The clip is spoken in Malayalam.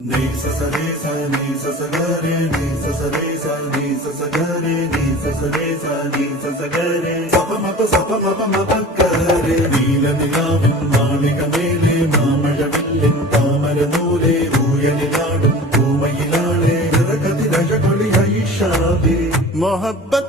Ni sa sa re sa ni sa sa ga re ni sa sa re sa ni sa sa ga re ni sa sa re sa ni sa sa ga re sa pa ma pa ga re നീല നിലാവിൻ മാളികമേലെ മാമഴവില്ലിൻ താമരനൂലെ ഊയലിലാടും പൂമയിലാളെ നിറകതിരഴകൊളി ഐഷാദി മൊഹബ്ബത്ത്